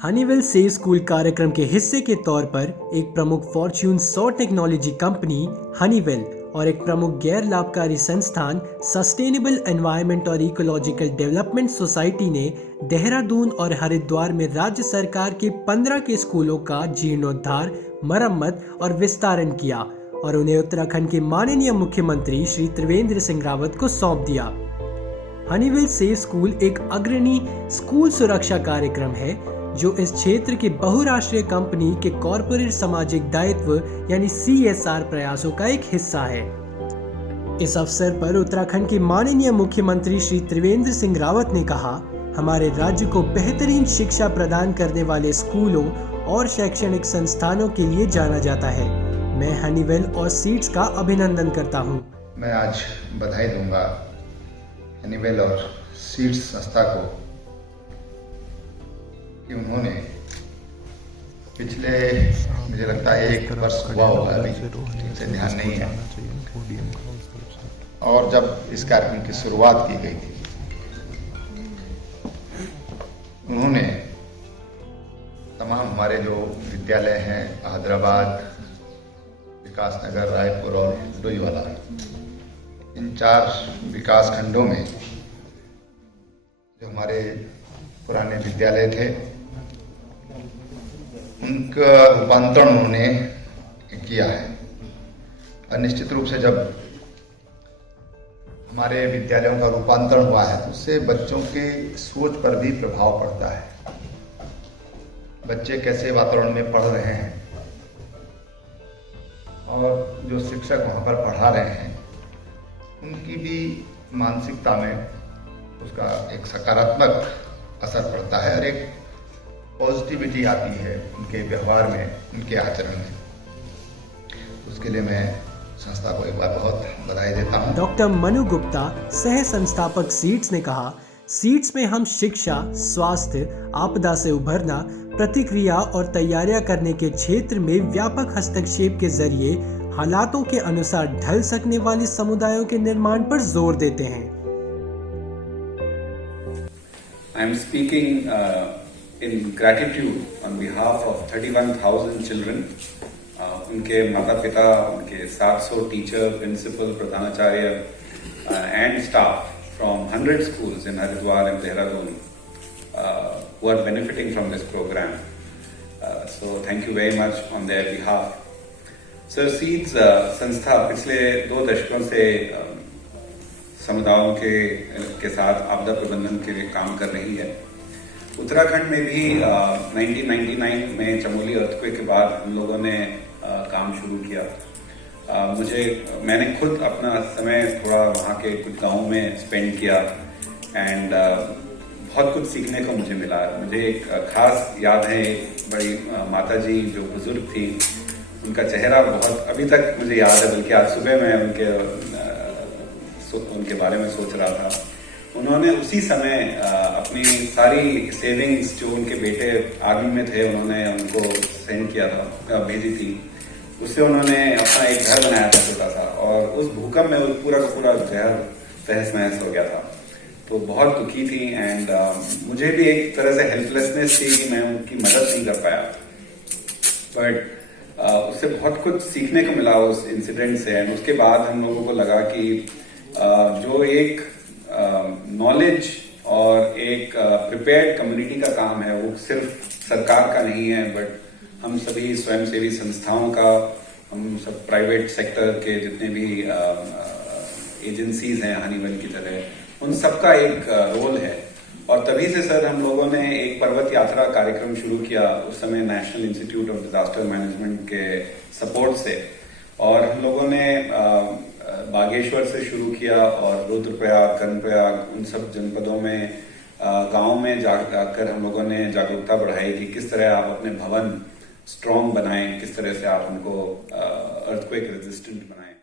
Honeywell save school कार्यक्रम के हिस्से के तौर पर एक प्रमुख फॉर्च्यून 100 टेक्नोलॉजी कंपनी हनीवेल और एक प्रमुख गैर लाभकारी संस्थान सस्टेनेबल एनवायरनमेंट और इकोलॉजिकल डेवलपमेंट सोसाइटी ने देहरादून और हरिद्वार में राज्य सरकार के 15 के स्कूलों का जीर्णोद्धार, मरम्मत और विस्तारण किया और उन्हें उत्तराखंड के माननीय मुख्यमंत्री श्री त्रिवेंद्र सिंह रावत को सौंप दिया। हनीवेल सेव स्कूल एक अग्रणी स्कूल सुरक्षा कार्यक्रम है जो इस क्षेत्र के बहुराष्ट्रीय कंपनी के कॉर्पोरेट सामाजिक दायित्व यानी CSR प्रयासों का एक हिस्सा है। इस अवसर पर उत्तराखंड के माननीय मुख्यमंत्री श्री त्रिवेंद्र सिंह रावत ने कहा, हमारे राज्य को बेहतरीन शिक्षा प्रदान करने वाले स्कूलों और शैक्षणिक संस्थानों के लिए जाना जाता है। मैं हनीवेल और सीड्स का अभिनंदन करता हूँ। मैं आज बधाई दूंगा हनीवेल और सीड्स संस्था को कि उन्होंने पिछले, मुझे लगता है 1 वर्ष हुआ होगा, अभी ठीक से ध्यान नहीं है, और जब इस कार्यक्रम की शुरुआत की गई थी उन्होंने तमाम हमारे जो विद्यालय हैं हैदराबाद, विकासनगर, रायपुर और डोईवाला, इन 4 विकास खंडों में जो हमारे पुराने विद्यालय थे उनका रूपांतरण उन्होंने किया है। और निश्चित रूप से जब हमारे विद्यालयों का रूपांतरण हुआ है तो उससे बच्चों के सोच पर भी प्रभाव पड़ता है। बच्चे कैसे वातावरण में पढ़ रहे हैं और जो शिक्षक वहाँ पर पढ़ा रहे हैं उनकी भी मानसिकता में उसका एक सकारात्मक असर पड़ता है और एक पॉजिटिविटी आती है उनके व्यवहार में, उनके आचरण में। उसके लिए मैं संस्था को एक बार बहुत बधाई देता हूँ। डॉक्टर मनु गुप्ता, सह संस्थापक सीड्स ने कहा, सीड्स में हम शिक्षा, स्वास्थ्य, आपदा से उभरना, प्रतिक्रिया और तैयारियां करने के क्षेत्र में व्यापक हस्तक्षेप के जरिए हालातों के अनुसार ढल सकने वाले समुदायों के निर्माण पर जोर देते हैं। I am speaking in gratitude on behalf of 31,000 children, उनके माता पिता, उनके 700 टीचर, प्रिंसिपल, प्रधानाचार्य and staff from 100 schools in Haridwar and Dehradun who are benefiting from this program. So thank you very much on their behalf. Sir, seeds संस्था पिछले 2 दशकों से समुदायों के साथ आपदा प्रबंधन के लिए काम कर रही है। उत्तराखंड में भी 1999 में चमोली अर्थक्वेक के बाद हम लोगों ने काम शुरू किया। मैंने खुद अपना समय थोड़ा वहाँ के कुछ गाँव में स्पेंड किया एंड बहुत कुछ सीखने को मुझे मिला। मुझे एक खास याद है, एक बड़ी माता जी जो बुजुर्ग थी, उनका चेहरा बहुत अभी तक मुझे याद है, बल्कि आज सुबह मैं उनके बारे में सोच रहा था। उन्होंने उसी समय अपनी सारी सेविंग्स जो उनके बेटे आर्मी में थे उन्होंने उनको सेंड किया था, भेजी थी, उससे उन्होंने अपना एक घर बनाया था छोटा सा, और उस भूकंप में पूरा का पूरा घर तहस नहस हो गया था। तो बहुत दुखी थी एंड मुझे भी एक तरह से हेल्पलेसनेस थी कि मैं उनकी मदद नहीं कर पाया, बट उससे बहुत कुछ सीखने को मिला उस इंसिडेंट से। एंड उसके बाद हम लोगों को लगा कि जो एक नॉलेज और एक प्रिपेयर्ड कम्युनिटी का काम है वो सिर्फ सरकार का नहीं है, बट हम सभी स्वयंसेवी संस्थाओं का, हम सब प्राइवेट सेक्टर के जितने भी एजेंसीज हैं हनीवेल की तरह, उन सबका एक रोल है। और तभी से सर हम लोगों ने एक पर्वत यात्रा कार्यक्रम शुरू किया, उस समय national institute of disaster management के सपोर्ट से, और हम लोगों ने बागेश्वर से शुरू किया और रुद्रप्रयाग, कर्णप्रयाग, उन सब जनपदों में गांव में जाकर हम लोगों ने जागरूकता बढ़ाई कि किस तरह आप अपने भवन स्ट्रॉन्ग बनाएं, किस तरह से आप उनको अर्थक्वेक रेजिस्टेंट बनाएं।